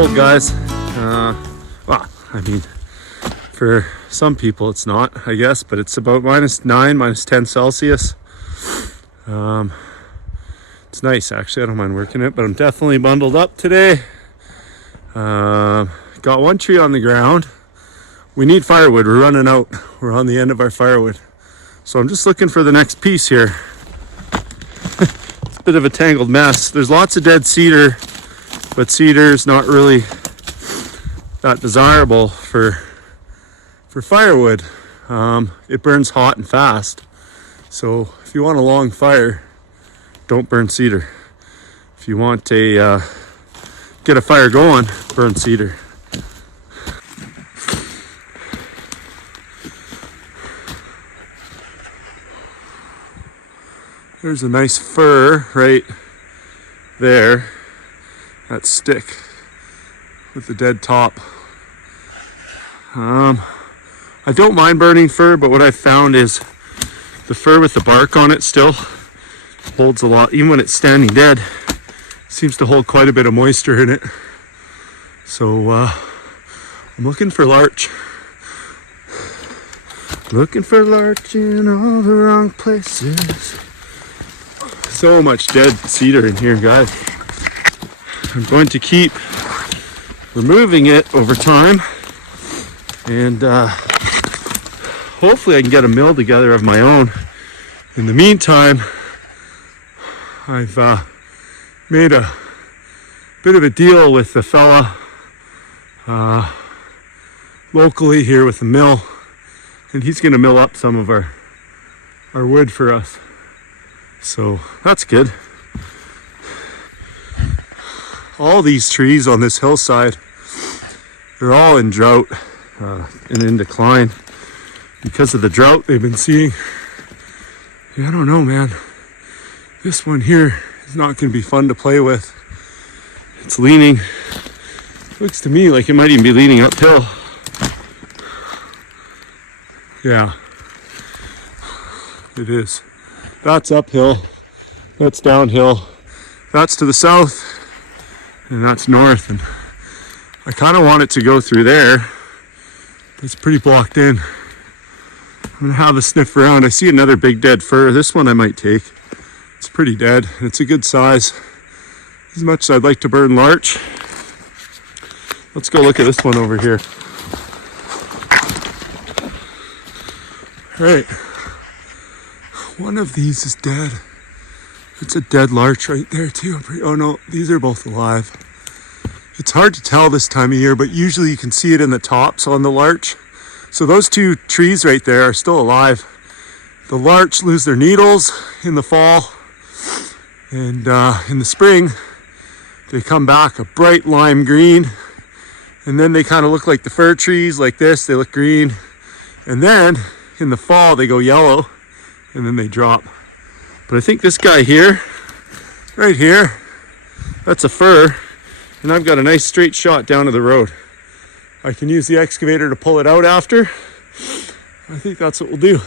cold, guys. Well, I mean, for some people it's not, I guess, but it's about -9, -10 Celsius. It's nice, actually. I don't mind working it, but I'm definitely bundled up today. Got one tree on the ground. We need firewood. We're running out. We're on the end of our firewood. So I'm just looking for the next piece here. It's a bit of a tangled mess. There's lots of dead cedar, but cedar's not really that desirable for firewood. It burns hot and fast. So if you want a long fire, don't burn cedar. If you want to get a fire going, burn cedar. There's a nice fir right there. That stick with the dead top. I don't mind burning fir, but what I've found is the fir with the bark on it still holds a lot. Even when it's standing dead, it seems to hold quite a bit of moisture in it. So I'm looking for larch. Looking for larch in all the wrong places. So much dead cedar in here, guys. I'm going to keep removing it over time, and hopefully I can get a mill together of my own. In the meantime, I've made a bit of a deal with the fella locally here with the mill, and he's going to mill up some of our wood for us. So that's good. All these trees on this hillside, they're all in drought and in decline because of the drought they've been seeing. Yeah, I don't know, man. This one here is not going to be fun to play with. It's leaning. Looks to me like it might even be leaning uphill. Yeah, it is. That's uphill. That's downhill. That's to the south. And that's north. And I kind of want it to go through there. But it's pretty blocked in. I'm going to have a sniff around. I see another big dead fir. This one I might take. It's pretty dead. And it's a good size. As much as I'd like to burn larch. Let's go look at this one over here. All right. One of these is dead. It's a dead larch right there too. Oh no, these are both alive. It's hard to tell this time of year, but usually you can see it in the tops on the larch. So those two trees right there are still alive. The larch lose their needles in the fall, and in the spring they come back a bright lime green, and then they kind of look like the fir trees like this. They look green, and then in the fall they go yellow, and then they drop. But I think this guy here, right here, that's a fir, and I've got a nice straight shot down to the road. I can use the excavator to pull it out after. I think that's what we'll do.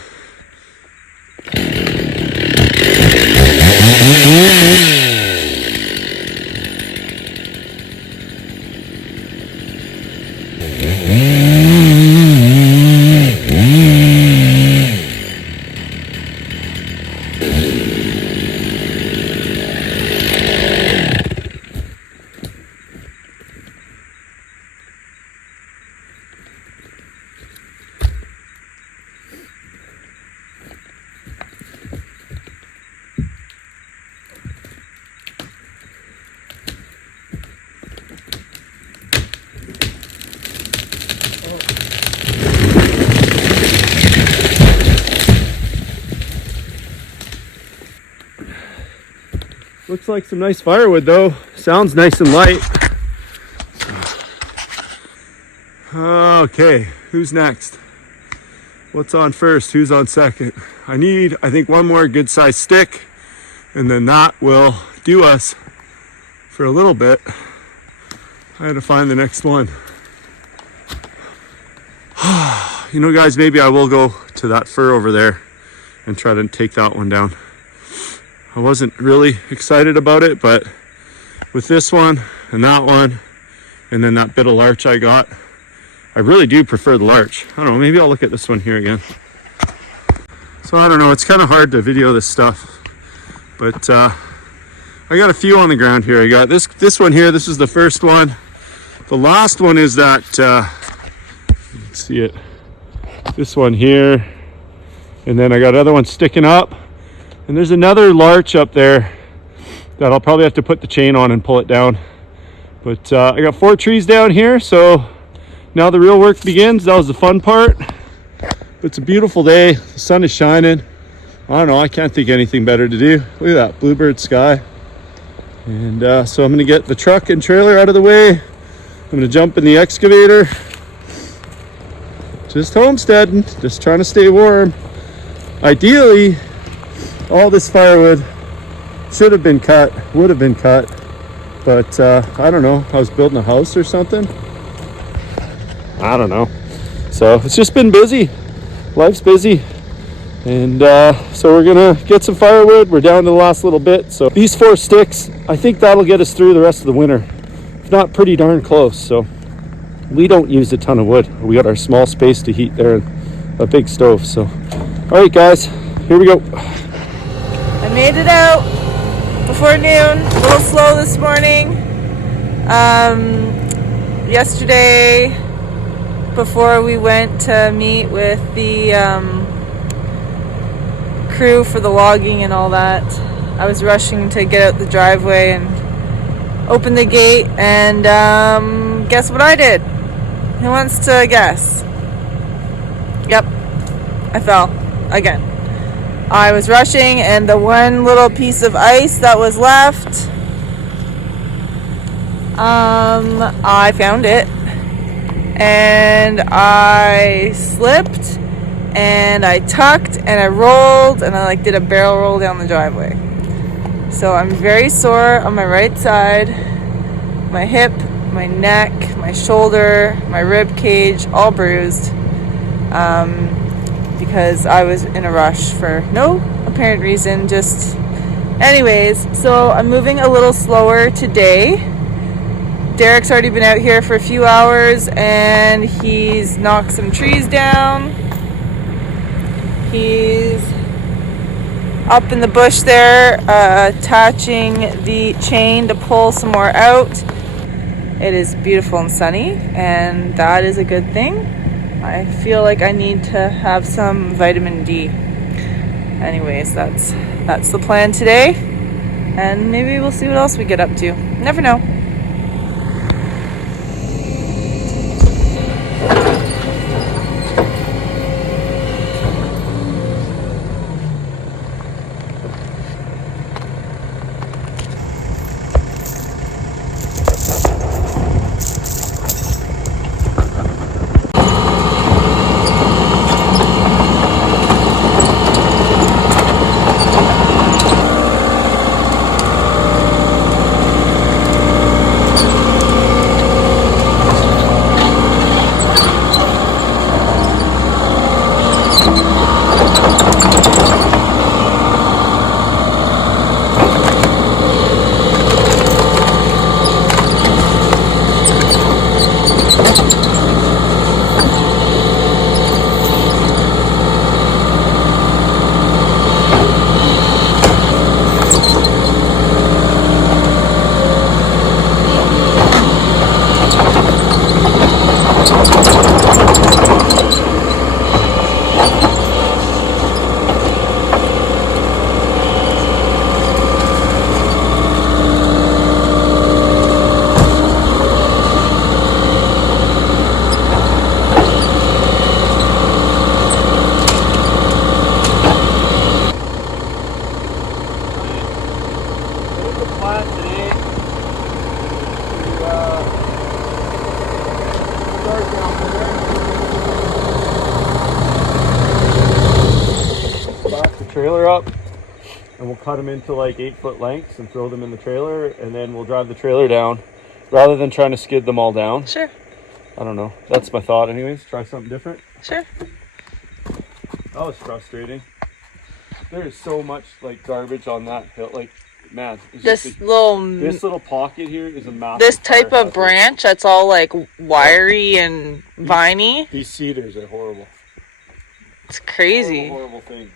Looks like some nice firewood though. Sounds nice and light. Okay, who's next? What's on first? Who's on second? I think one more good sized stick, and then that will do us for a little bit. I had to find the next one. You know, guys, maybe I will go to that fir over there and try to take that one down. I wasn't really excited about it, but with this one and that one And then that bit of larch I got. I really do prefer the larch. I don't know, maybe I'll look at this one here again. So I don't know, it's kind of hard to video this stuff. But I got a few on the ground here. I got this one here. This is the first one. The last one is that, let's see it. This one here. And then I got other ones sticking up. And there's another larch up there that I'll probably have to put the chain on and pull it down. But I got 4 trees down here, so now the real work begins. That was the fun part. It's a beautiful day. The sun is shining. I don't know, I can't think of anything better to do. Look at that bluebird sky. And so I'm gonna get the truck and trailer out of the way. I'm gonna jump in the excavator. Just homesteading, just trying to stay warm. Ideally, all this firewood should have been cut, would have been cut, but I don't know, I was building a house or something. I don't know. So it's just been busy. Life's busy. And so we're gonna get some firewood. We're down to the last little bit. So these 4 sticks, I think that'll get us through the rest of the winter. If not, pretty darn close. So we don't use a ton of wood. We got our small space to heat there and a big stove. So, all right guys, here we go. I made it out before noon. A little slow this morning. Yesterday, before we went to meet with the crew for the logging and all that, I was rushing to get out the driveway and open the gate, and guess what I did? Who wants to guess? Yep, I fell again. I was rushing, and the one little piece of ice that was left, I found it, and I slipped, and I tucked, and I rolled, and I did a barrel roll down the driveway. So I'm very sore on my right side, my hip, my neck, my shoulder, my rib cage, all bruised, because I was in a rush for no apparent reason. Just anyways, so I'm moving a little slower today. Derreck's already been out here for a few hours, and he's knocked some trees down. He's up in the bush there, attaching the chain to pull some more out. It is beautiful and sunny, and that is a good thing. I feel like I need to have some vitamin D. Anyways, that's the plan today, and maybe we'll see what else we get up to. Never know. Trailer up, and we'll cut them into like 8-foot lengths and throw them in the trailer, and then we'll drive the trailer down rather than trying to skid them all down. Sure. I don't know, that's my thought anyways. Try something different. Sure. That was frustrating. There is so much like garbage on that hill. Like man. It's This just little little pocket here is a massive. this type fire of hazard. branch that's all like wiry and viney. These cedars are horrible. It's crazy. Horrible things.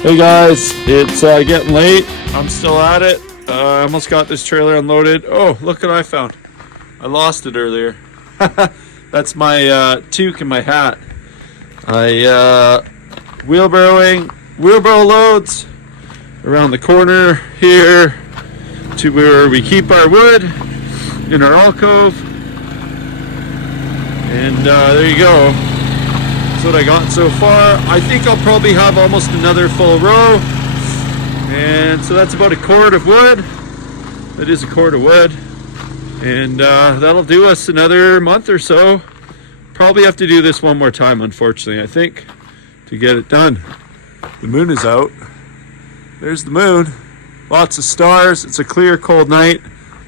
Hey guys, it's getting late. I'm still at it. I almost got this trailer unloaded. Oh, look what I found. I lost it earlier. That's my toque and my hat. I wheelbarrow loads around the corner here to where we keep our wood in our alcove. And there you go. That's what I got so far. I think I'll probably have almost another full row. And so that's about a cord of wood. That is a cord of wood. And that'll do us another month or so. Probably have to do this one more time, unfortunately, I think, to get it done. The moon is out. There's the moon. Lots of stars. It's a clear, cold night.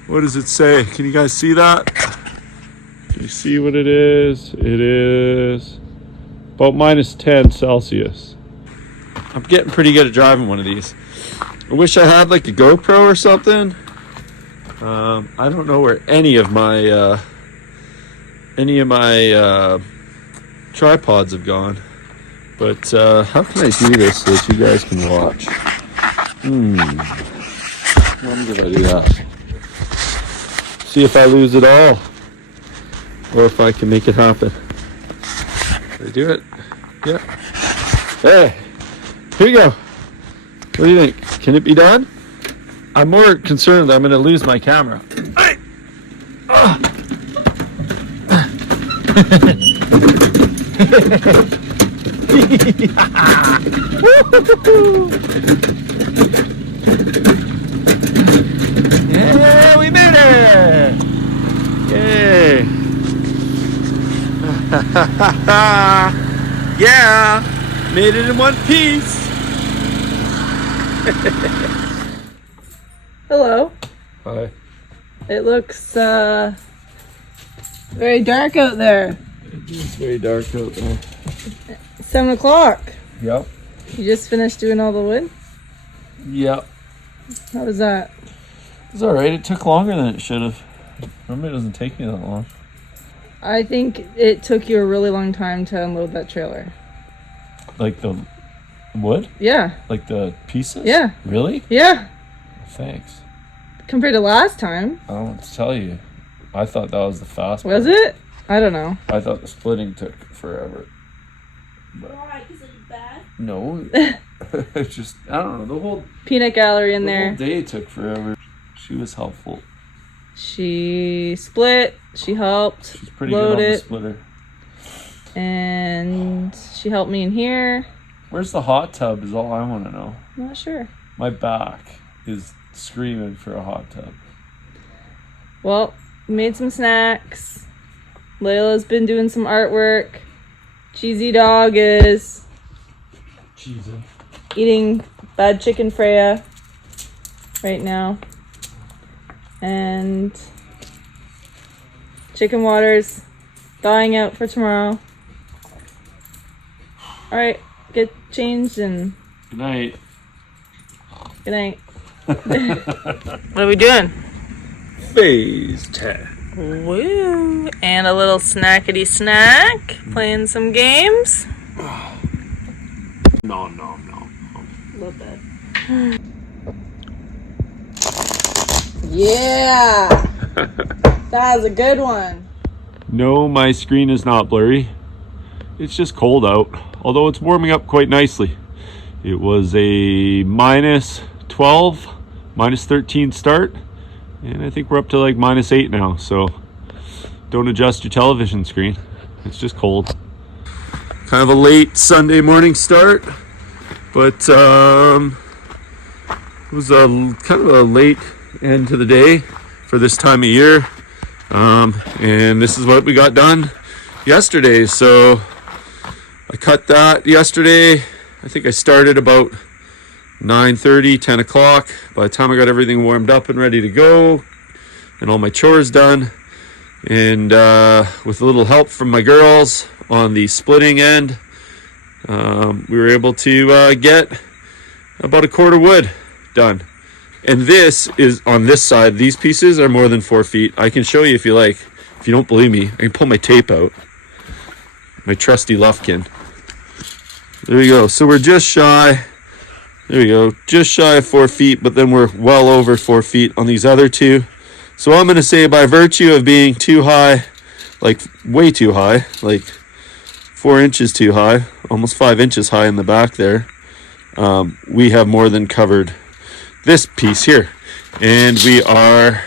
What does it say? Can you guys see that? Can you see what it is? It is about -10 Celsius. I'm getting pretty good at driving one of these. I wish I had like a GoPro or something. I don't know where any of my tripods have gone. But how can I do this so that you guys can watch? I wonder if I do that. See if I lose it all. Or if I can make it happen. Did I do it? Yeah. Hey, here you go. What do you think? Can it be done? I'm more concerned that I'm going to lose my camera. Hey! Oh. Yeah, we made it! Yay! Yeah, made it in one piece. Hello. Hi. It looks very dark out there. It's very dark out there. 7 o'clock. Yep. You just finished doing all the wood? Yep. How was that? It's alright. It took longer than it should have. Normally it doesn't take me that long. I think it took you a really long time to unload that trailer. Like the wood? Yeah. Like the pieces? Yeah. Really? Yeah. Thanks. Compared to last time. I don't know what to tell you. I thought that was the fast Was part. it? I don't know. I thought the splitting took forever. Why? Because it's bad? No. It's just, I don't know. The whole Peanut gallery in there. whole day took forever. She was helpful. She split. She helped. She's pretty load good on it. the splitter. And she helped me in here. Where's the hot tub is all I want to know. I'm not sure. My back is screaming for a hot tub. Well, made some snacks. Layla's been doing some artwork. Cheesy dog is Jesus. eating bad chicken Freya right now. And chicken water's dying out for tomorrow. Alright, get changed and Good night. good night. What are we doing? Phase 10. Woo! And a little snackety snack. Playing some games. No. Love that. Yeah! That was a good one. No, my screen is not blurry. It's just cold out, although it's warming up quite nicely. It was a minus 12, minus 13 start, and I think we're up to like minus 8 now, so don't adjust your television screen. It's just cold. Kind of a late Sunday morning start, but it was a kind of a late end to the day for this time of year. And this is what we got done yesterday. So I cut that yesterday. I think I started about 9:30, 10 o'clock. By the time I got everything warmed up and ready to go and all my chores done, and with a little help from my girls on the splitting end, we were able to get about a cord of wood done. And this is on this side. These pieces are more than 4 feet. I can show you if you like. If you don't believe me, I can pull my tape out. My trusty Lufkin. There we go. So we're just shy. There we go. Just shy of 4 feet, but then we're well over 4 feet on these other two. So I'm going to say by virtue of being too high, like way too high, like 4 inches too high, almost 5 inches high in the back there, we have more than covered this piece here. And we are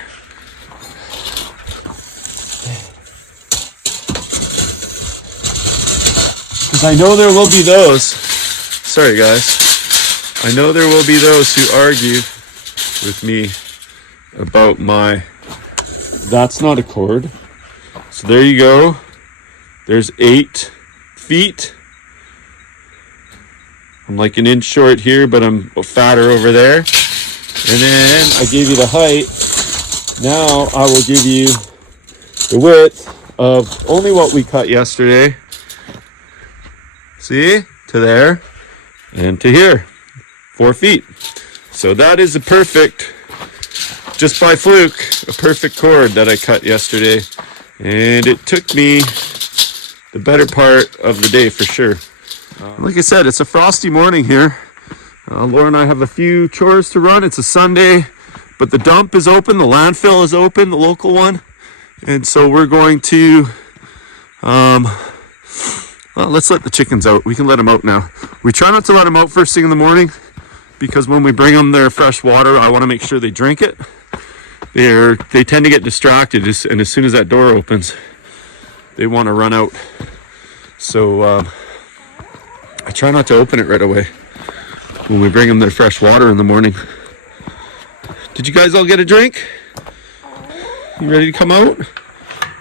because I know there will be those, sorry guys, I know there will be those who argue with me about my, that's not a cord. So there you go. There's 8 feet. I'm like an inch short here, but I'm fatter over there. And then I gave you the height. Now I will give you the width of only what we cut yesterday. See? To there and to here. 4 feet. So that is a perfect, just by fluke, a perfect cord that I cut yesterday. And it took me the better part of the day for sure. Like I said, it's a frosty morning here. Laura and I have a few chores to run. It's a Sunday, but the dump is open. The landfill is open, the local one. And so we're going to, well, let's let the chickens out. We can let them out now. We try not to let them out first thing in the morning because when we bring them their fresh water, I want to make sure they drink it. They tend to get distracted, and as soon as that door opens, they want to run out. So I try not to open it right away when we bring them their fresh water in the morning. Did you guys all get a drink? You ready to come out?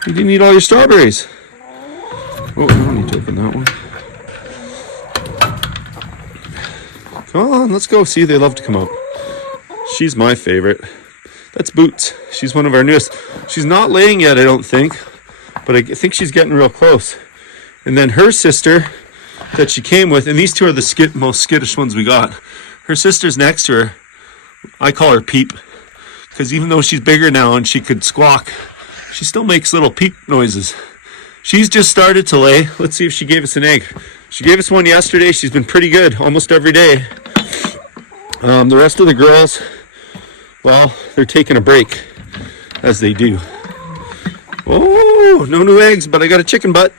You didn't eat all your strawberries. Oh, I don't need to open that one. Come on, let's go. See, they love to come out. She's my favorite. That's Boots. She's one of our newest. She's not laying yet, I don't think, but I think she's getting real close. And then her sister that she came with, and these two are the most skittish ones we got. Her sister's next to her. I call her Peep, because even though she's bigger now and she could squawk, she still makes little peep noises. She's just started to lay. Let's see if she gave us an egg. She gave us one yesterday. She's been pretty good almost every day. The rest of the girls, well, they're taking a break, as they do. Oh, no new eggs, but I got a chicken butt.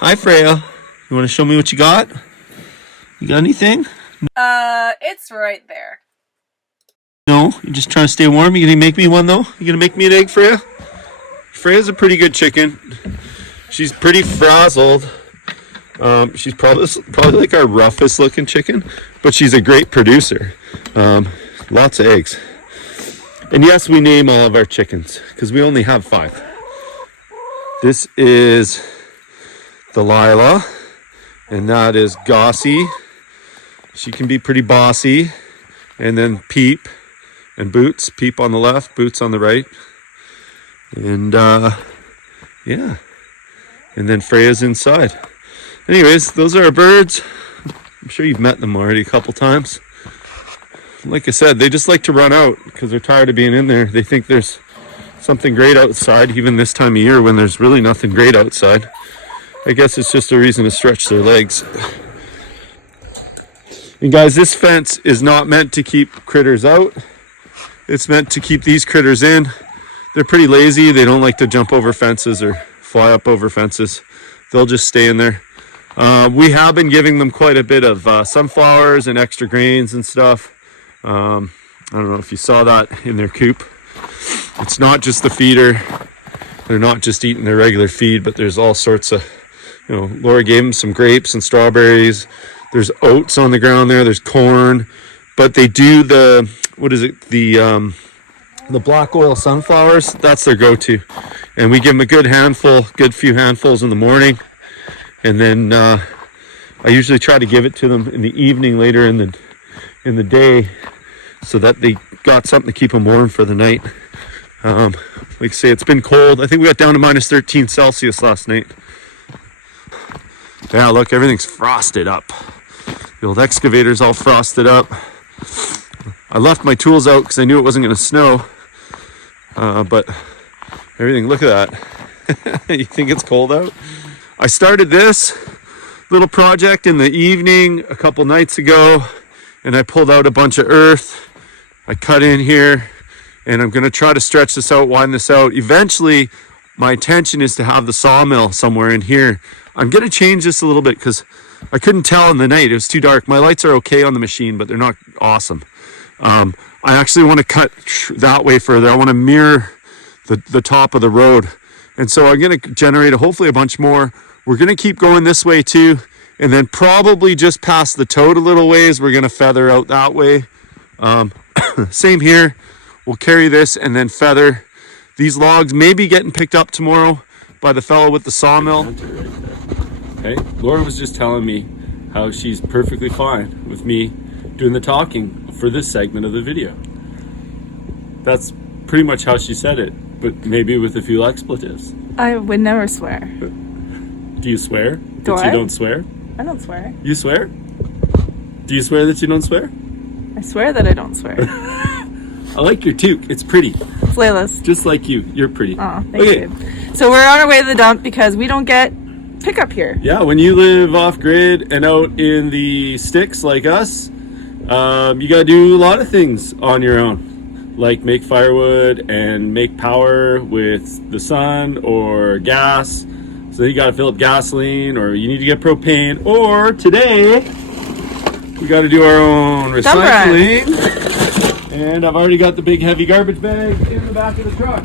Hi, Freya. You want to show me what you got? You got anything? It's right there. No, you're just trying to stay warm. You gonna make me one though? You gonna make me an egg, Freya? Freya's a pretty good chicken. She's pretty frazzled. She's probably like our roughest looking chicken, but she's a great producer. Lots of eggs. And yes, we name all of our chickens because we only have 5. This is Delilah, and that is Gossie. She can be pretty bossy. And then Peep and Boots. Peep on the left, Boots on the right. And yeah. And then Freya's inside. Anyways, those are our birds. I'm sure you've met them already a couple times. Like I said, they just like to run out because they're tired of being in there. They think there's something great outside, even this time of year when there's really nothing great outside. I guess it's just a reason to stretch their legs. And guys, this fence is not meant to keep critters out. It's meant to keep these critters in. They're pretty lazy. They don't like to jump over fences or fly up over fences. They'll just stay in there. We have been giving them quite a bit of sunflowers and extra grains and stuff. I don't know if you saw that in their coop. It's not just the feeder. They're not just eating their regular feed, but there's all sorts of, Laura gave them some grapes and strawberries. There's oats on the ground there. There's corn, but they do the black oil sunflowers. That's their go-to, and we give them a good few handfuls in the morning, and then I usually try to give it to them in the evening later in the day, so that they got something to keep them warm for the night. Like I say, it's been cold. I think we got down to minus 13 Celsius last night. Yeah, look, everything's frosted up. The old excavator's all frosted up. I left my tools out because I knew it wasn't going to snow. But everything, look at that. You think it's cold out? I started this little project in the evening a couple nights ago, and I pulled out a bunch of earth. I cut in here, and I'm going to try to stretch this out, widen this out. Eventually, my intention is to have the sawmill somewhere in here. I'm going to change this a little bit because I couldn't tell in the night. It was too dark. My lights are okay on the machine, but they're not awesome. I actually want to cut that way further. I want to mirror the top of the road. And so I'm going to generate hopefully a bunch more. We're going to keep going this way too. And then probably just past the toad a little ways, we're going to feather out that way. Same here. We'll carry this and then feather. These logs may be getting picked up tomorrow by the fellow with the sawmill. Hey, Laura was just telling me how she's perfectly fine with me doing the talking for this segment of the video. That's pretty much how she said it, but maybe with a few expletives. I would never swear. Do you swear Do that I? you don't swear? I don't swear. You swear? Do you swear that you don't swear? I swear that I don't swear. I like your toque. It's pretty. It's Layla's. Just like you. You're pretty. Oh, thank you. So we're on our way to the dump because we don't get pickup here. Yeah, when you live off grid and out in the sticks like us, you gotta do a lot of things on your own, like make firewood and make power with the sun or gas. So you gotta fill up gasoline, or you need to get propane, or today we gotta do our own recycling. And I've already got the big heavy garbage bag in the back of the truck.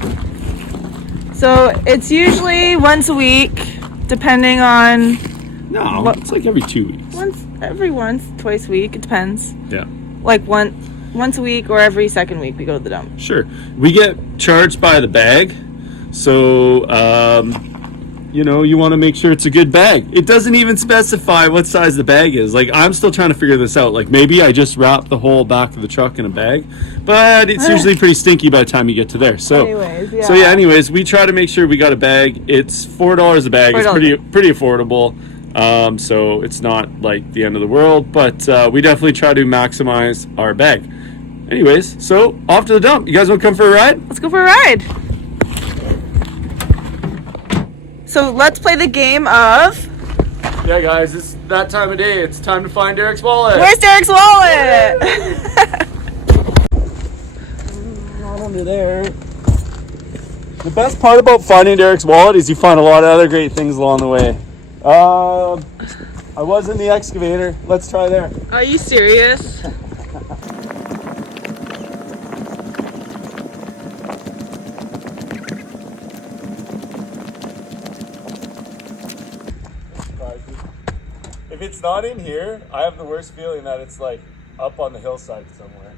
So it's usually once a week, depending on. No, it's like every 2 weeks. Twice a week. It depends. Yeah. Like once a week or every second week we go to the dump. Sure. We get charged by the bag. So, you want to make sure it's a good bag. It doesn't even specify what size the bag is. Like, I'm still trying to figure this out. Like, maybe I just wrap the whole back of the truck in a bag, but it's usually pretty stinky by the time you get to there. So, anyways, we try to make sure we got a bag. It's $4 a bag. It's pretty affordable. So it's not like the end of the world, but we definitely try to maximize our bag. Anyways, so off to the dump. You guys want to come for a ride? Let's go for a ride. So let's play the game of... Yeah, guys, it's that time of day. It's time to find Derreck's wallet. Where's Derreck's wallet? Not under there. The best part about finding Derreck's wallet is you find a lot of other great things along the way. I was in the excavator. Let's try there. Are you serious? If it's not in here, I have the worst feeling that it's like up on the hillside somewhere.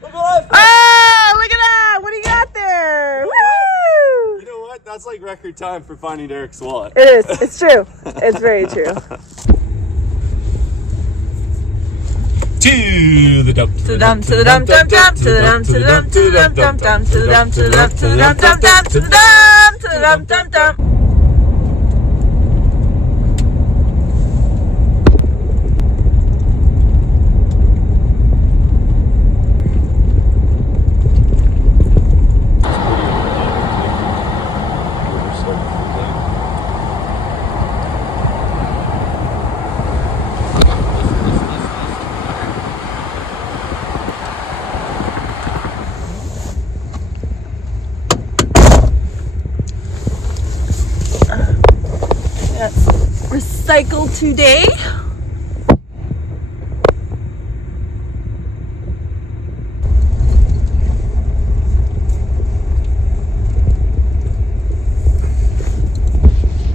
Look at that! Oh, look at that! What do you got there? Woo! You know what? That's like record time for finding Derreck's wallet. It is. It's true. It's very true. To the dump. To the dump, to the dump, dump, dump, to the dump, to the dump, to the dump, dump, dump, to the dump, to the dump, to the dump, dump, dump, to the dump, to the dump, dump, dump. Recycle today.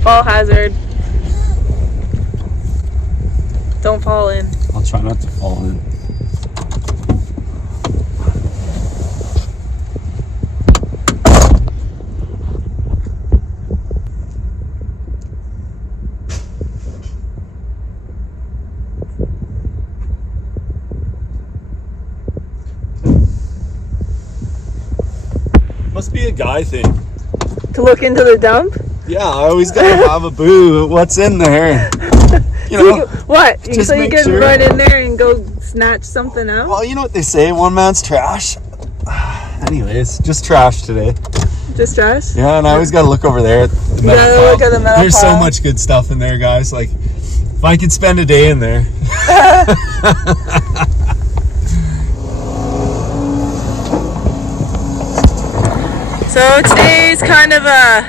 Fall hazard. Don't fall in. I'll try not to fall in. Must be a guy thing. To look into the dump? Yeah, I always gotta have a boo. What's in there? You know. What? Just So you make can sure. run in there and go snatch something out? Well, you know what they say, one man's trash. Anyways, just trash today. Just trash? Yeah, and I always gotta look over there at the metal gotta pile. look at the metal There's so pile. much good stuff in there, guys. Like, if I could spend a day in there. So today's kind of a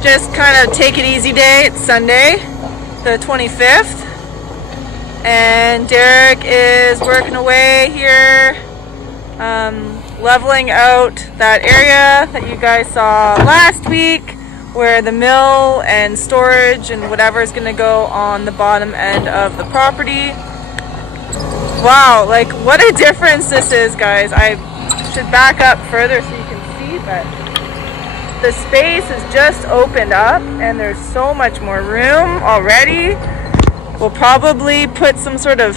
just kind of take it easy day. It's Sunday, the 25th, and Derreck is working away here, leveling out that area that you guys saw last week, where the mill and storage and whatever is going to go on the bottom end of the property. Wow, like what a difference this is, guys. I should back up further so you can see, but the space has just opened up and there's so much more room already. We'll probably put some sort of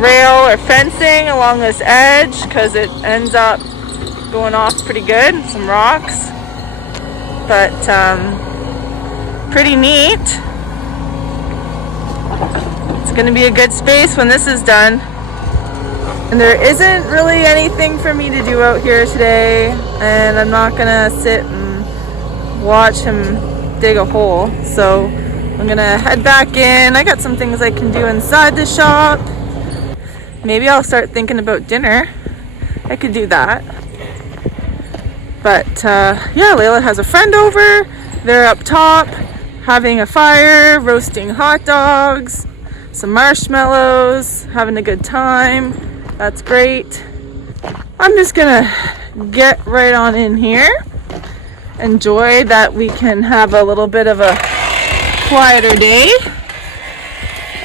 rail or fencing along this edge because it ends up going off pretty good, some rocks, but pretty neat. It's going to be a good space when this is done. And there isn't really anything for me to do out here today, and I'm not gonna sit and watch him dig a hole. So I'm gonna head back in. I got some things I can do inside the shop. Maybe I'll start thinking about dinner. I could do that. But yeah, Layla has a friend over. They're up top having a fire, roasting hot dogs, some marshmallows, having a good time. That's great. I'm just gonna get right on in here. Enjoy that we can have a little bit of a quieter day.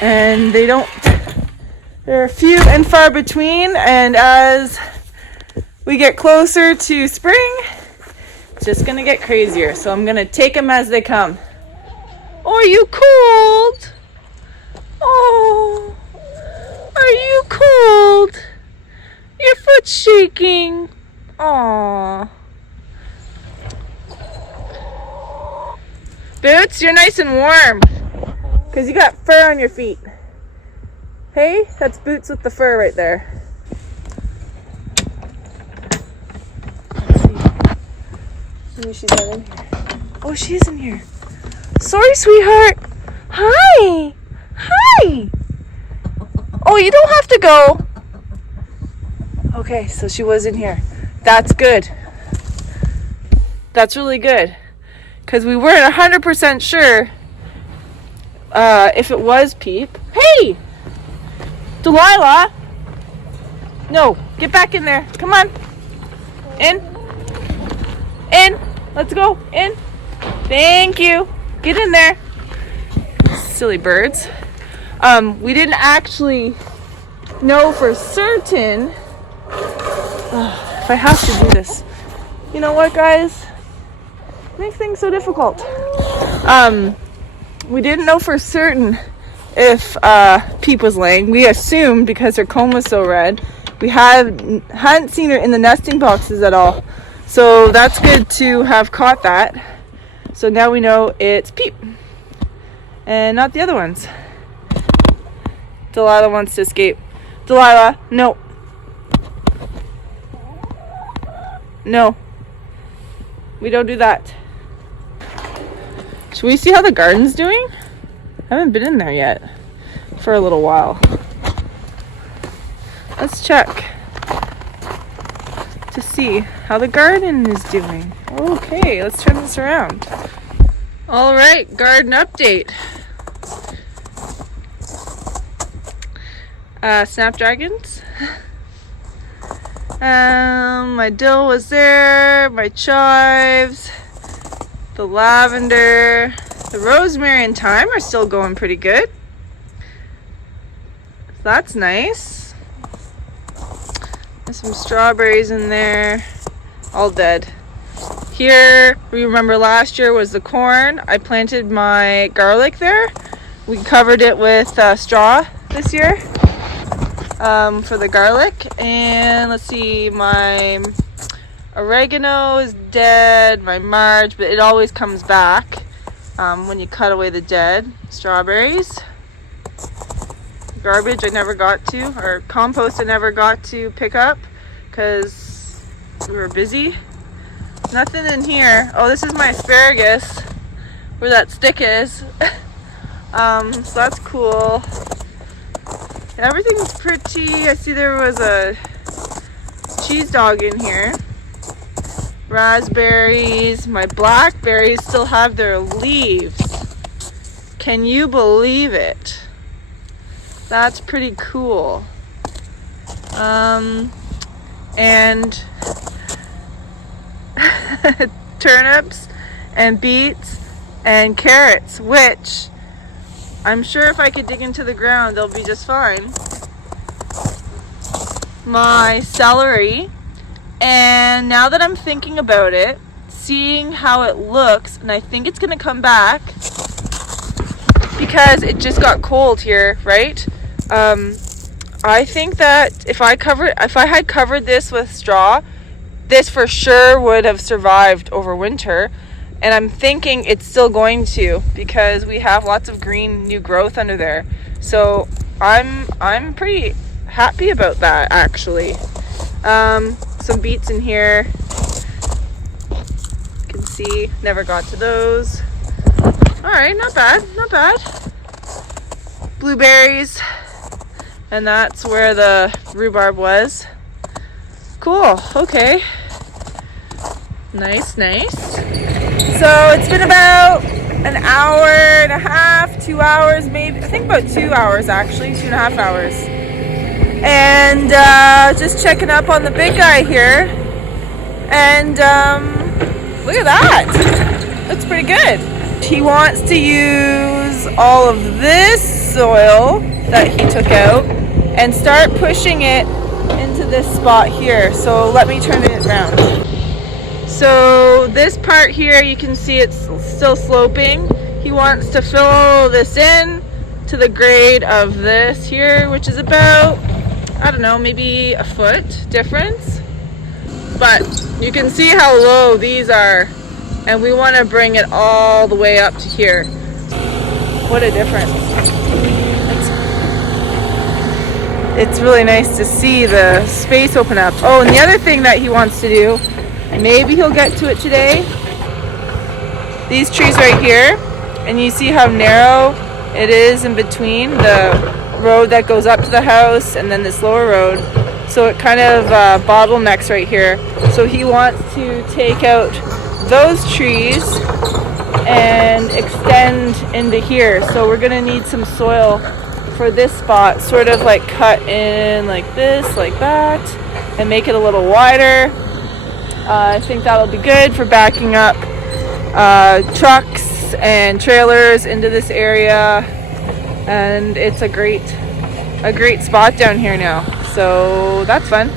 And they're few and far between, and as we get closer to spring, it's just gonna get crazier. So I'm gonna take them as they come. Oh, are you cold? Oh, are you cold? Your foot's shaking. Aww. Boots, you're nice and warm because you got fur on your feet. Hey, that's Boots with the fur right there. Let's see. Maybe she's not in here. Oh, she is in here. Sorry, sweetheart. Hi. Hi. Oh, you don't have to go. Okay, so she was in here. That's good. That's really good. Because we weren't 100% sure if it was Peep. Hey! Delilah! No, get back in there. Come on. In. In. Let's go. In. Thank you. Get in there. Silly birds. We didn't actually know for certain. If I have to do this. You know what, guys? Make things so difficult. We didn't know for certain if Peep was laying. We assumed because her comb was so red. We hadn't seen her in the nesting boxes at all. So that's good to have caught that. So now we know it's Peep and not the other ones. Delilah wants to escape. Delilah, no. No. We don't do that. Should we see how the garden's doing? I haven't been in there yet for a little while. Let's check to see how the garden is doing. Okay, let's turn this around. All right, garden update. Snapdragons. My dill was there, my chives, the lavender, the rosemary and thyme are still going pretty good. That's nice. There's some strawberries in there, all dead. Here, we remember last year was the corn. I planted my garlic there. We covered it with straw this year for the garlic. And let's see, my oregano is dead, my Marge, but it always comes back when you cut away the dead. Strawberries. Garbage I never got to, or compost I never got to pick up because we were busy. Nothing in here. Oh, this is my asparagus where that stick is. So that's cool. Everything's pretty. I see there was a cheese dog in here. Raspberries. My blackberries still have their leaves. Can you believe it? That's pretty cool. And turnips and beets and carrots, which I'm sure if I could dig into the ground, they'll be just fine. My celery. And now that I'm thinking about it, seeing how it looks, and I think it's gonna come back because it just got cold here, right? I think that if I had covered this with straw, this for sure would have survived over winter. And I'm thinking it's still going to because we have lots of green new growth under there. So I'm pretty happy about that actually. Some beets in here. You can see, never got to those. All right, not bad, not bad. Blueberries. And that's where the rhubarb was. Cool, okay. Nice, nice. So it's been about an hour and a half, 2 hours maybe. I think about 2 hours actually, 2.5 hours. And just checking up on the big guy here. And look at that. Looks pretty good. He wants to use all of this soil that he took out and start pushing it into this spot here. So let me turn it around. So this part here, you can see it's still sloping. He wants to fill all this in to the grade of this here, which is about, I don't know, maybe a foot difference. But you can see how low these are, and we want to bring it all the way up to here. What a difference. it's really nice to see the space open up. Oh, and the other thing that he wants to do, maybe he'll get to it today, these trees right here, and you see how narrow it is in between the road that goes up to the house and then this lower road. So it kind of bottlenecks right here. So he wants to take out those trees and extend into here. So we're gonna need some soil for this spot, sort of like cut in like this, like that, and make it a little wider. I think that'll be good for backing up trucks and trailers into this area, and it's a great spot down here now, so that's fun.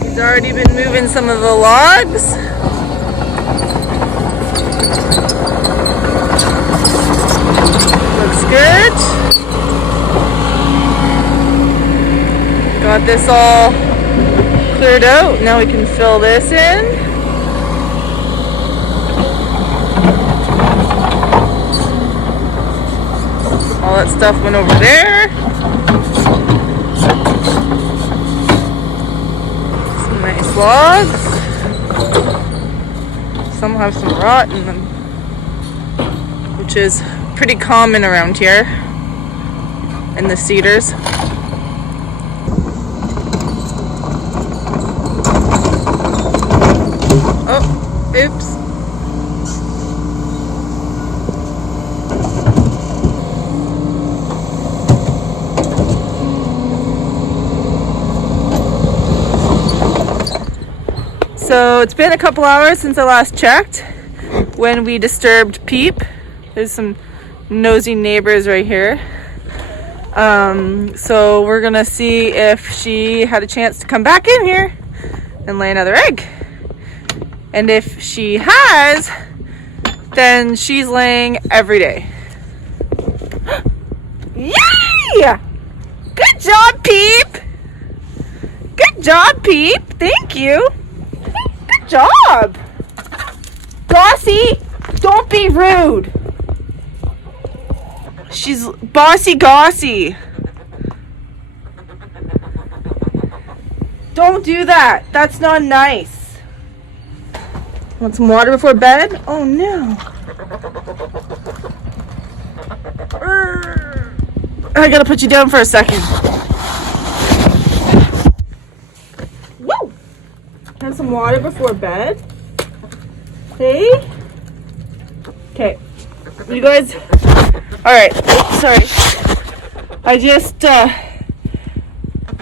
He's already been moving some of the logs. Looks good. Got this all cleared out. Now we can fill this in. All that stuff went over there. Some nice logs. Some have some rot in them, which is pretty common around here in the cedars. Oh, oops. So it's been a couple hours since I last checked when we disturbed Peep. There's some nosy neighbors right here. So we're gonna see if she had a chance to come back in here and lay another egg. And if she has, then she's laying every day. Yay! Good job, Peep! Good job, Peep! Thank you! Good job! Bossy, don't be rude. She's bossy gossy. Don't do that. That's not nice. Want some water before bed? Oh no. I gotta put you down for a second. Woo! Have some water before bed. Hey? Okay. You guys... Alright. Sorry. I just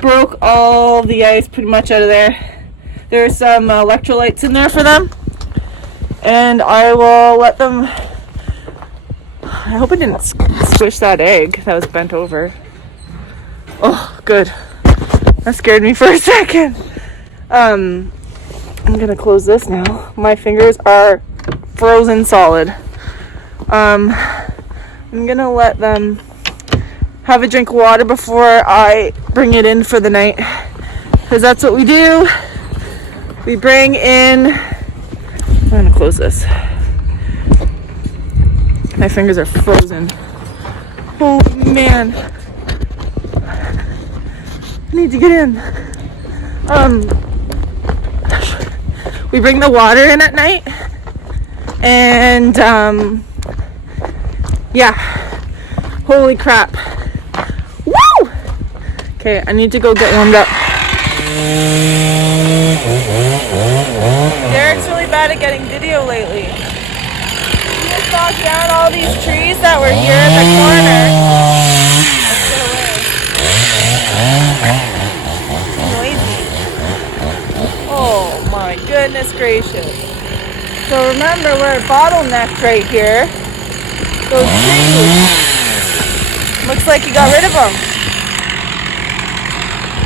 broke all the ice pretty much out of there. There's some electrolytes in there for them. And I will let them... I hope I didn't squish that egg that was bent over. Oh, good. That scared me for a second. I'm gonna close this now. My fingers are frozen solid. I'm gonna let them have a drink of water before I bring it in for the night, because that's what we do. We bring in... I'm gonna close this. My fingers are frozen. Oh man. I need to get in. We bring the water in at night, and yeah, holy crap. Woo! Okay, I need to go get warmed up. Derreck's really bad at getting video lately. He just knocked down all these trees that were here in the corner. Oh my goodness gracious. So remember, we're bottlenecked right here. Those trees. Looks like you got rid of them.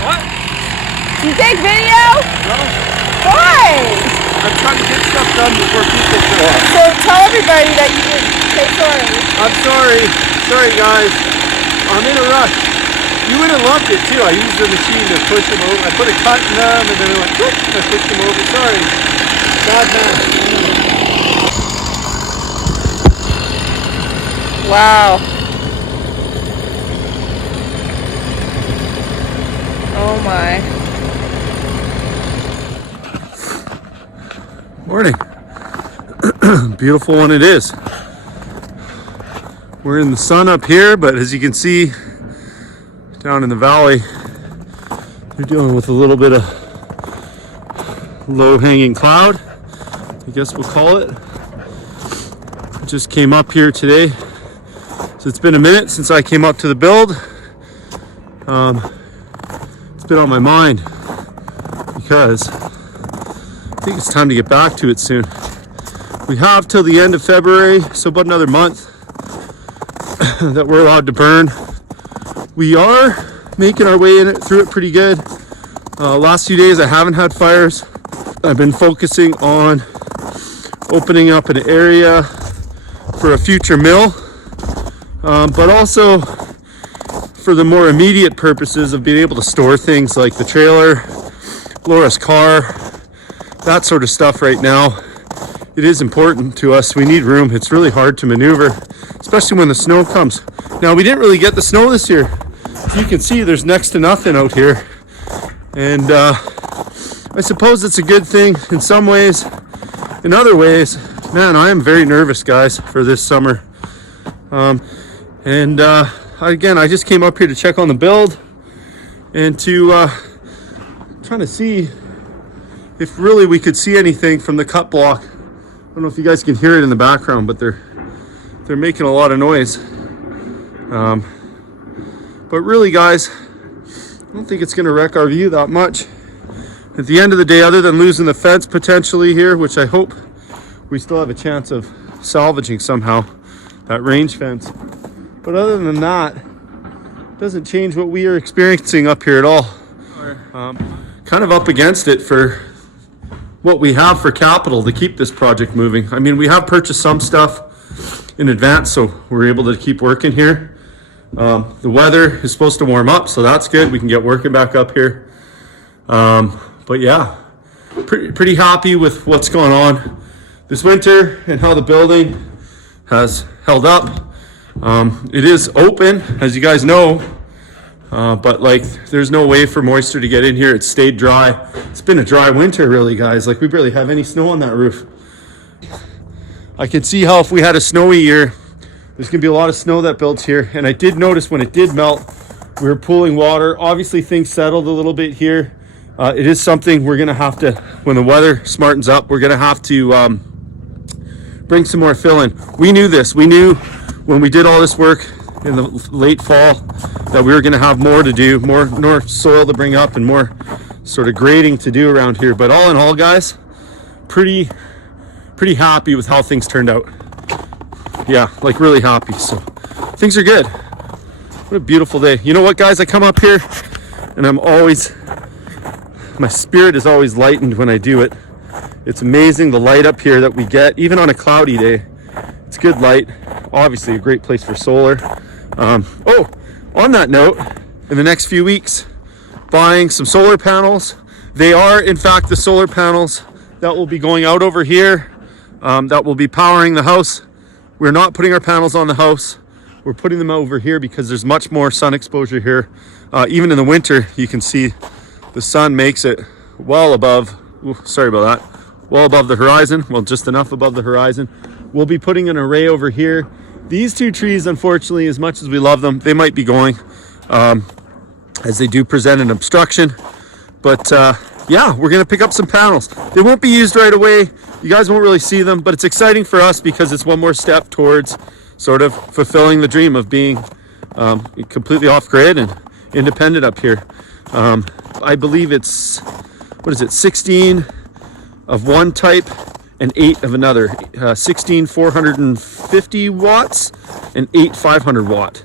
What? Do you take video? No. Why? I'm trying to get stuff done before people show up. So tell everybody that you didn't say sorry. I'm sorry. Sorry, guys. I'm in a rush. You would have loved it, too. I used the machine to push them over. I put a cut in them, and then I went, whoop, I pushed them over. Sorry. Bad man. Wow. Oh my. Morning. Beautiful one it is. We're in the sun up here, but as you can see down in the valley, they're dealing with a little bit of low-hanging cloud, I guess we'll call it. Just came up here today, so it's been a minute since I came up to the build. It's been on my mind because I think it's time to get back to it soon. We have till the end of February, so about another month that we're allowed to burn. We are making our way through it pretty good. Last few days I haven't had fires. I've been focusing on opening up an area for a future mill, but also for the more immediate purposes of being able to store things like the trailer, Laura's car, that sort of stuff right now. It is important to us. We need room. It's really hard to maneuver, especially when the snow comes. Now, we didn't really get the snow this year. As you can see, there's next to nothing out here. And I suppose it's a good thing in some ways. In other ways, man, I am very nervous, guys, for this summer. Again, I just came up here to check on the build and to trying to see if really we could see anything from the cut block. I don't know if you guys can hear it in the background, but they're making a lot of noise. But really, guys, I don't think it's going to wreck our view that much. At the end of the day, other than losing the fence potentially here, which I hope we still have a chance of salvaging somehow, that range fence. But other than that, it doesn't change what we are experiencing up here at all. Kind of up against it for what we have for capital to keep this project moving. I mean, we have purchased some stuff in advance, so we're able to keep working here. The weather is supposed to warm up, so that's good. We can get working back up here. But yeah, pretty happy with what's going on this winter and how the building has held up. It is open, as you guys know, but like there's no way for moisture to get in here. It's stayed dry. It's been a dry winter, really, guys. Like we barely have any snow on that roof. I can see how if we had a snowy year, there's gonna be a lot of snow that builds here. And I did notice when it did melt, we were pooling water. Obviously things settled a little bit here. It is something we're gonna have to, when the weather smartens up, we're gonna have to bring some more fill in. We knew this. We knew when we did all this work in the late fall that we were gonna have more to do, more soil to bring up and more sort of grading to do around here. But all in all, guys, pretty happy with how things turned out. Yeah, like really happy. So things are good. What a beautiful day. You know what, guys? I come up here and my spirit is always lightened when I do it. It's amazing the light up here that we get, even on a cloudy day. It's good light. Obviously a great place for solar. On that note, in the next few weeks, buying some solar panels. They are, in fact, the solar panels that will be going out over here, that will be powering the house. We're not putting our panels on the house. We're putting them over here because there's much more sun exposure here. Even in the winter, you can see the sun makes it well above, well above the horizon. Well, just enough above the horizon. We'll be putting an array over here. These two trees, unfortunately, as much as we love them, they might be going, as they do present an obstruction. But yeah, we're gonna pick up some panels. They won't be used right away. You guys won't really see them, but it's exciting for us because it's one more step towards sort of fulfilling the dream of being completely off-grid and independent up here. I believe it's, 16 of one type and 8 of another. 16 450 watts and 8 500 watt.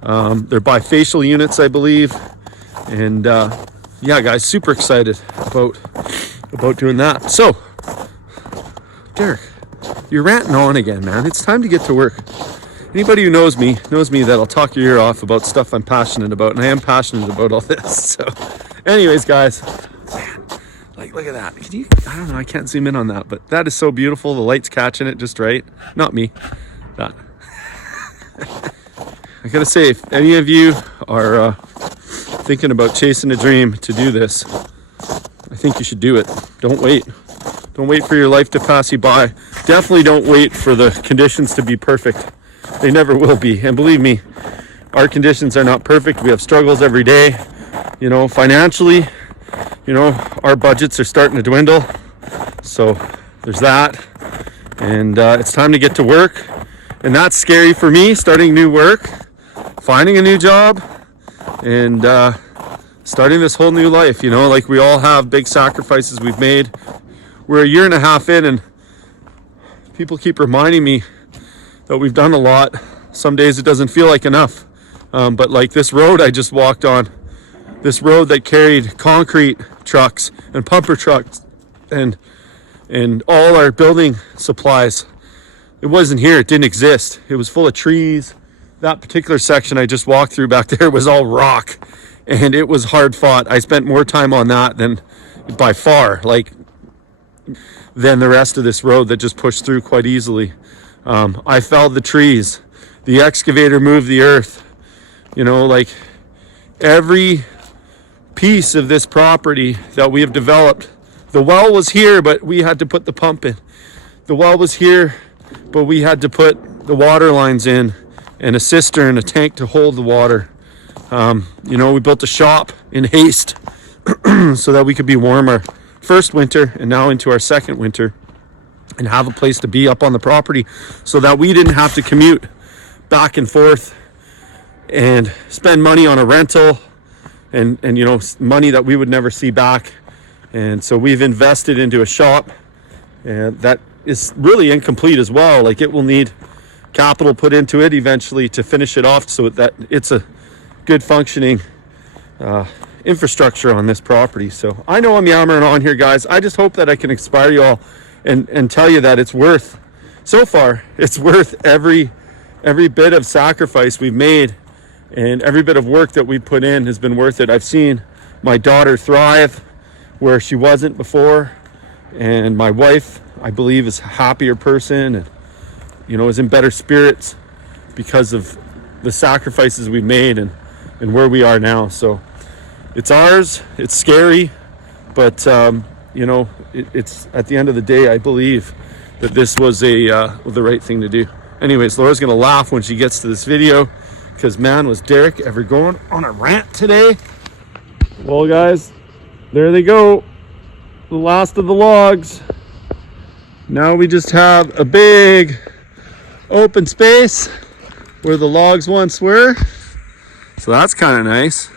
They're bifacial units, I believe. And yeah, guys, super excited about doing that. So, Derek, you're ranting on again, man. It's time to get to work. Anybody who knows me that I'll talk your ear off about stuff I'm passionate about, and I am passionate about all this. So, anyways, guys, man, like, look at that. I don't know, I can't zoom in on that, but that is so beautiful. The light's catching it just right. Not me. That. I gotta say, if any of you are thinking about chasing a dream to do this, I think you should do it. Don't wait. Don't wait for your life to pass you by. Definitely don't wait for the conditions to be perfect. They never will be. And believe me, our conditions are not perfect. We have struggles every day. You know, financially, you know, our budgets are starting to dwindle. So there's that. And it's time to get to work. And that's scary for me, starting new work, finding a new job, and starting this whole new life. You know, like we all have big sacrifices we've made. We're a year and a half in, and people keep reminding me that we've done a lot. Some days it doesn't feel like enough. But like this road I just walked on, this road that carried concrete trucks and pumper trucks and all our building supplies, it wasn't here. It didn't exist. It was full of trees. That particular section I just walked through back there was all rock, and it was hard fought. I spent more time on that than by far, than the rest of this road that just pushed through quite easily. I felled the trees. The excavator moved the earth. You know, like every piece of this property that we have developed, the well was here, but we had to put the pump in. The well was here, but we had to put the water lines in, and a cistern, a tank to hold the water. You know, we built a shop in haste so that we could be warm our first winter and now into our second winter, and have a place to be up on the property so that we didn't have to commute back and forth and spend money on a rental and you know, money that we would never see back. And so we've invested into a shop, and that is really incomplete as well. Like, it will need capital put into it eventually to finish it off so that it's a good functioning infrastructure on this property. So I know I'm yammering on here, guys. I just hope that I can inspire you all and tell you that it's worth, so far, it's worth every bit of sacrifice we've made, and every bit of work that we put in has been worth it. I've seen my daughter thrive where she wasn't before, and my wife, I believe, is a happier person and, you know, is in better spirits because of the sacrifices we've made and where we are now. So it's ours. It's scary, but you know, it's at the end of the day, I believe that this was the right thing to do. Anyways, Laura's gonna laugh when she gets to this video, because man, was Derek ever going on a rant today. Well, guys, there they go, the last of the logs. Now we just have a big open space where the logs once were, so that's kind of nice.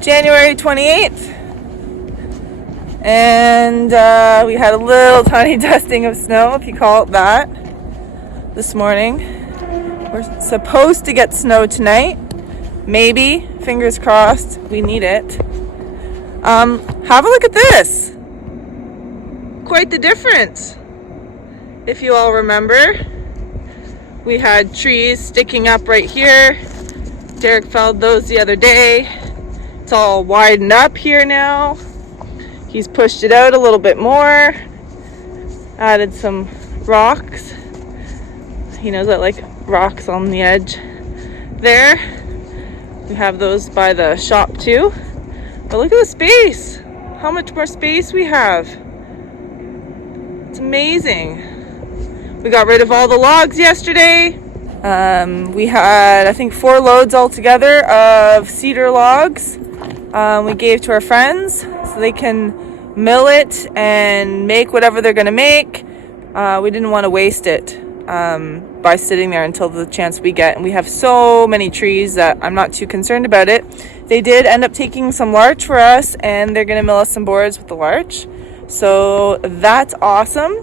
January 28th, And we had a little tiny dusting of snow, if you call it that, this morning. We're supposed to get snow tonight. Maybe. Fingers crossed. We need it. Have a look at this. Quite the difference. If you all remember, we had trees sticking up right here. Derreck felled those the other day. It's all widened up here now. He's pushed it out a little bit more, added some rocks. He knows I like rocks on the edge there. We have those by the shop too. But look at the space. How much more space we have. It's amazing. We got rid of all the logs yesterday. We had, I think, 4 loads altogether of cedar logs. We gave to our friends so they can mill it and make whatever they're going to make. We didn't want to waste it by sitting there until the chance we get. And we have so many trees that I'm not too concerned about it. They did end up taking some larch for us, and they're going to mill us some boards with the larch. So that's awesome.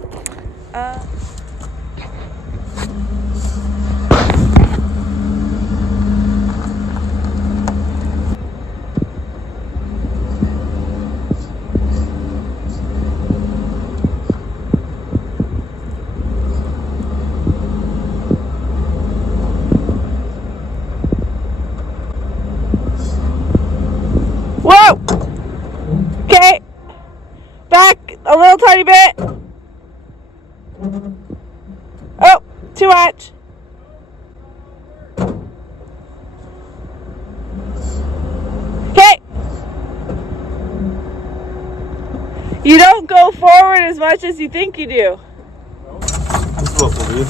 Whoa! Okay. Back a little tiny bit. Oh, too much. Okay. You don't go forward as much as you think you do. This is what we'll do.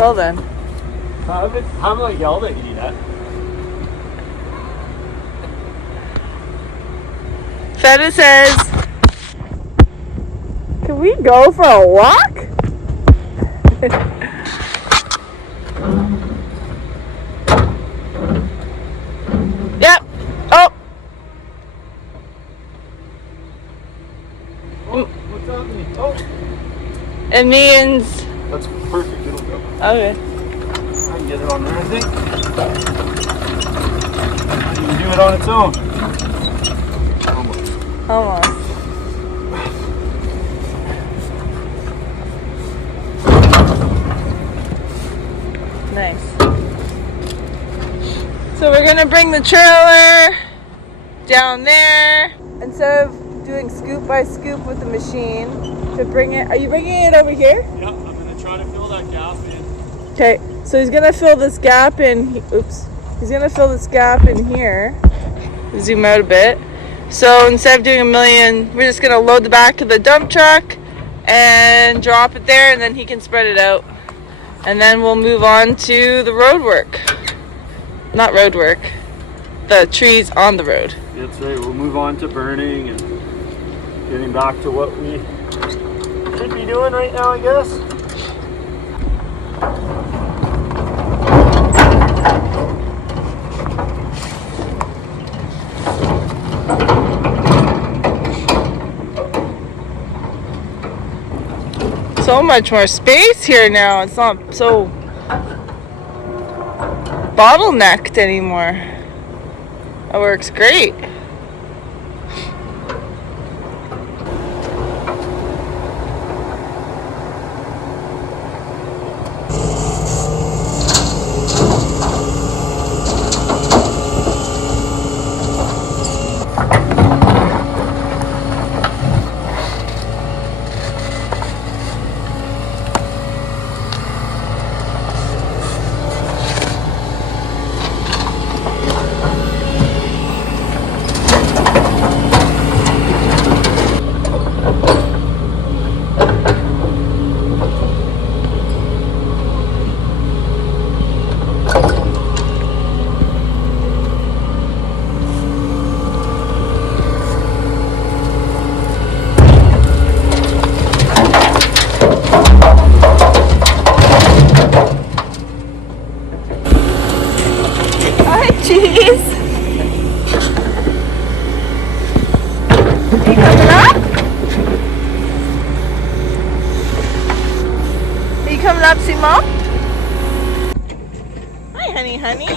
Well then. Haven't like yelled at you yet. Feta says, can we go for a walk? Yep. Oh. What's happening? Oh. It means. That's perfect. It'll go. Okay. I can get it on there, I think. I can do it on its own. Almost. Nice. So we're gonna bring the trailer down there instead of doing scoop by scoop with the machine to bring it. Are you bringing it over here? Yeah, I'm gonna try to fill that gap in. Okay, so he's gonna fill this gap in. Oops. He's gonna fill this gap in here. Zoom out a bit. So instead of doing a million, we're just gonna load the back of the dump truck and drop it there, and then he can spread it out. And then we'll move on to the road work. Not road work, the trees on the road. That's right, we'll move on to burning and getting back to what we should be doing right now, I guess. So much more space here now. It's not so bottlenecked anymore. That works great. coming up, see Mom? Hi, honey, honey.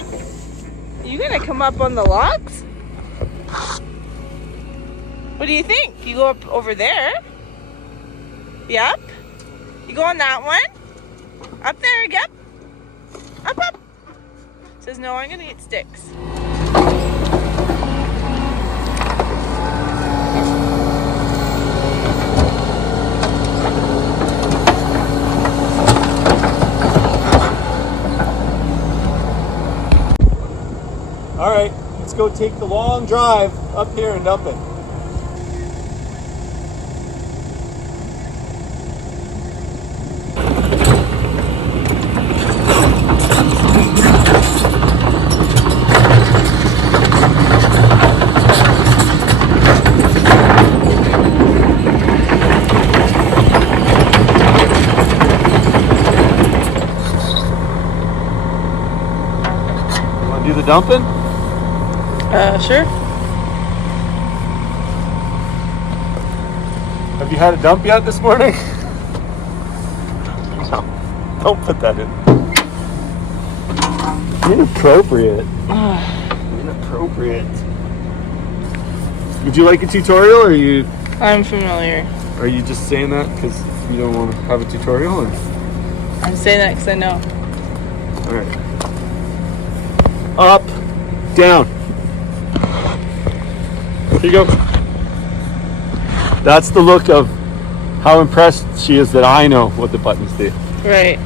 You gonna come up on the logs? What do you think? You go up over there? Yep. You go on that one? Up there, yep. Up, up. Says, no, I'm gonna eat sticks. All right, let's go take the long drive up here and dump it. Want to do the dumping? Sure. Have you had a dump yet this morning? No, don't put that in. Inappropriate. Inappropriate. Would you like a tutorial, or I'm familiar. are you just saying that because you don't want to have a tutorial? Or? I'm saying that because I know. All right. Up, down. Here you go. That's the look of how impressed she is that I know what the buttons do. Right.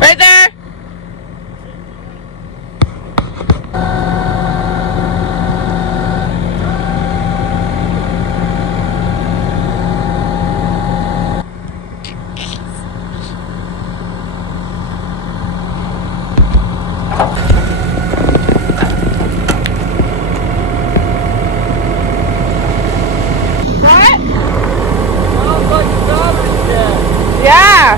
Right there! Yeah.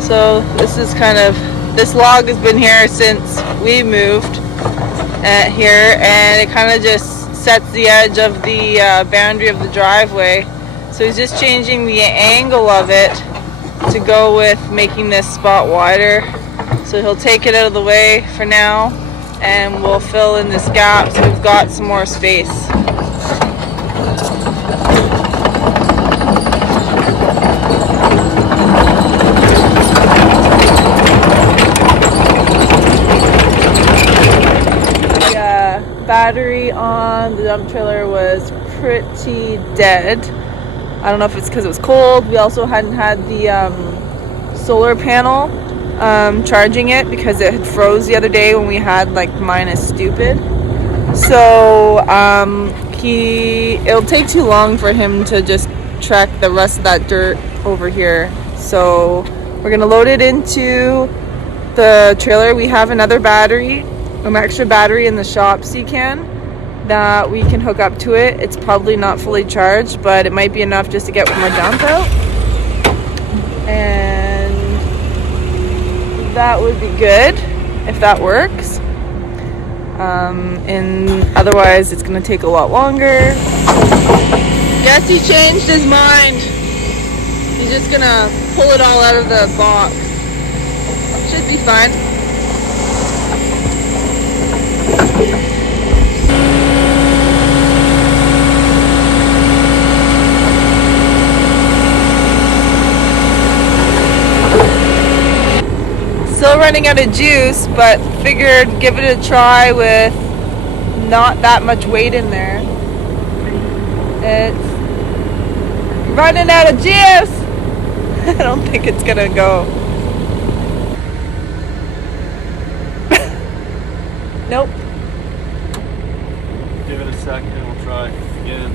So this is this log has been here since we moved here, and it kind of just sets the edge of the boundary of the driveway. So he's just changing the angle of it to go with making this spot wider. So he'll take it out of the way for now, and we'll fill in this gap so we've got some more space. Battery on the dump trailer was pretty dead. I don't know if it's because it was cold. We also hadn't had the solar panel charging it because it had froze the other day when we had like minus stupid. So it'll take too long for him to just track the rest of that dirt over here. So we're gonna load it into the trailer. We have another battery, an extra battery in the shop can that we can hook up to it. It's probably not fully charged, but it might be enough just to get more dump out, and that would be good if that works. And otherwise it's gonna take a lot longer. Yes, he changed his mind. He's just gonna pull it all out of the box. Should be fine. Still running out of juice, but figured give it a try with not that much weight in there. It's running out of juice. I don't think it's gonna go. Nope. Give it a second, we'll try again.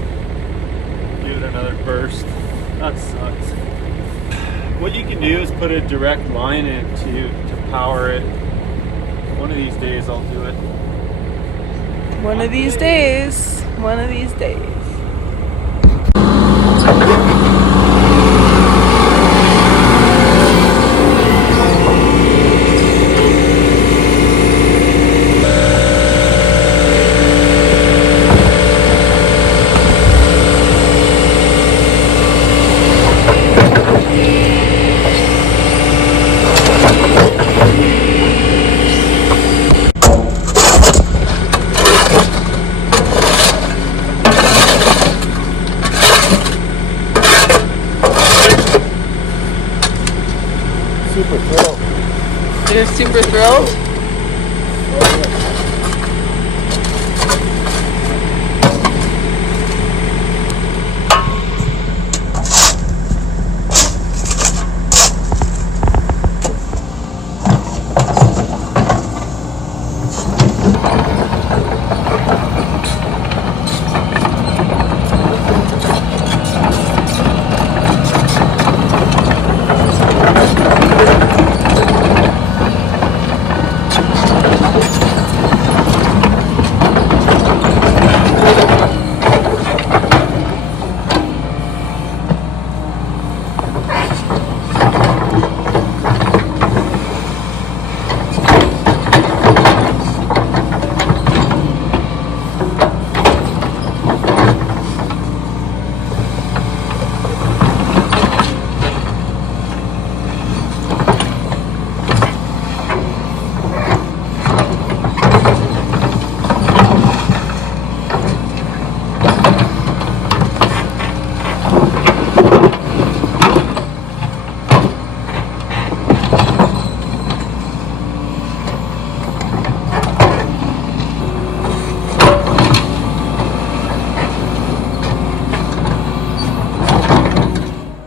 Give it another burst. That sucks. What you can do is put a direct line in to power it. One of these days I'll do it. One of these days. One of these days. super thrilled. You're super thrilled?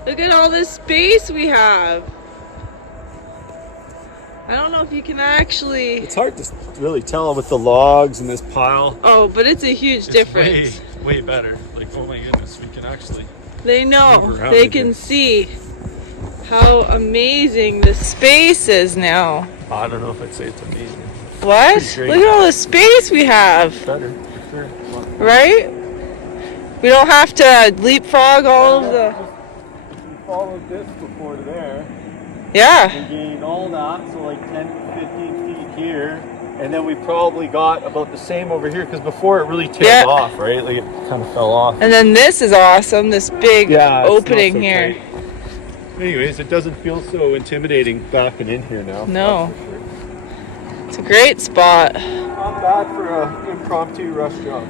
Look at all this space we have. I don't know if you can actually... It's hard to really tell with the logs and this pile. Oh, but it's a huge difference. Way better. Like, oh my goodness, we can actually... They know. Move around They in can here. see how amazing the space is now. I don't know if I'd say it's amazing. What? Pretty great. Look at all the space we have, Better, for sure. right? We don't have to leapfrog all of the... We followed this before to there. Yeah. We gained all that, so like 10, 15 feet here. And then we probably got about the same over here, because before it really tailed Yeah. off, right? Like it kind of fell off. And then this is awesome, this big It's not opening so here. tight. Anyways, it doesn't feel so intimidating backing in here now. No. That's for sure. It's a great spot. Not bad for an impromptu rush job.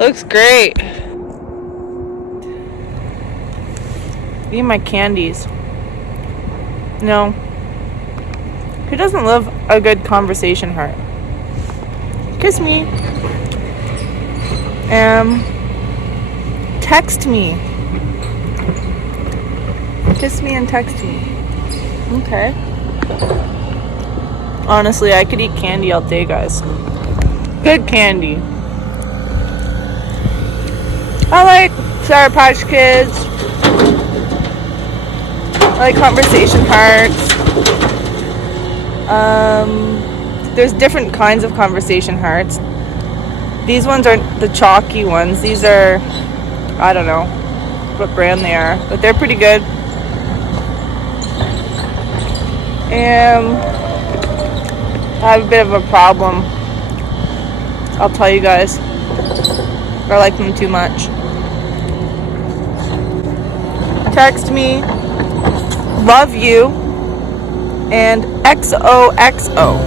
Looks great. Eat my candies. No. Who doesn't love a good conversation heart? Kiss me. Text me. Kiss me and text me. Okay. Honestly, I could eat candy all day, guys. Good candy. I like Sour Patch Kids. I like conversation hearts. There's different kinds of conversation hearts. These ones are the chalky ones. These are, I don't know what brand they are, but they're pretty good. I have a bit of a problem. I'll tell you guys. I like them too much. Text me. Love you. And XOXO.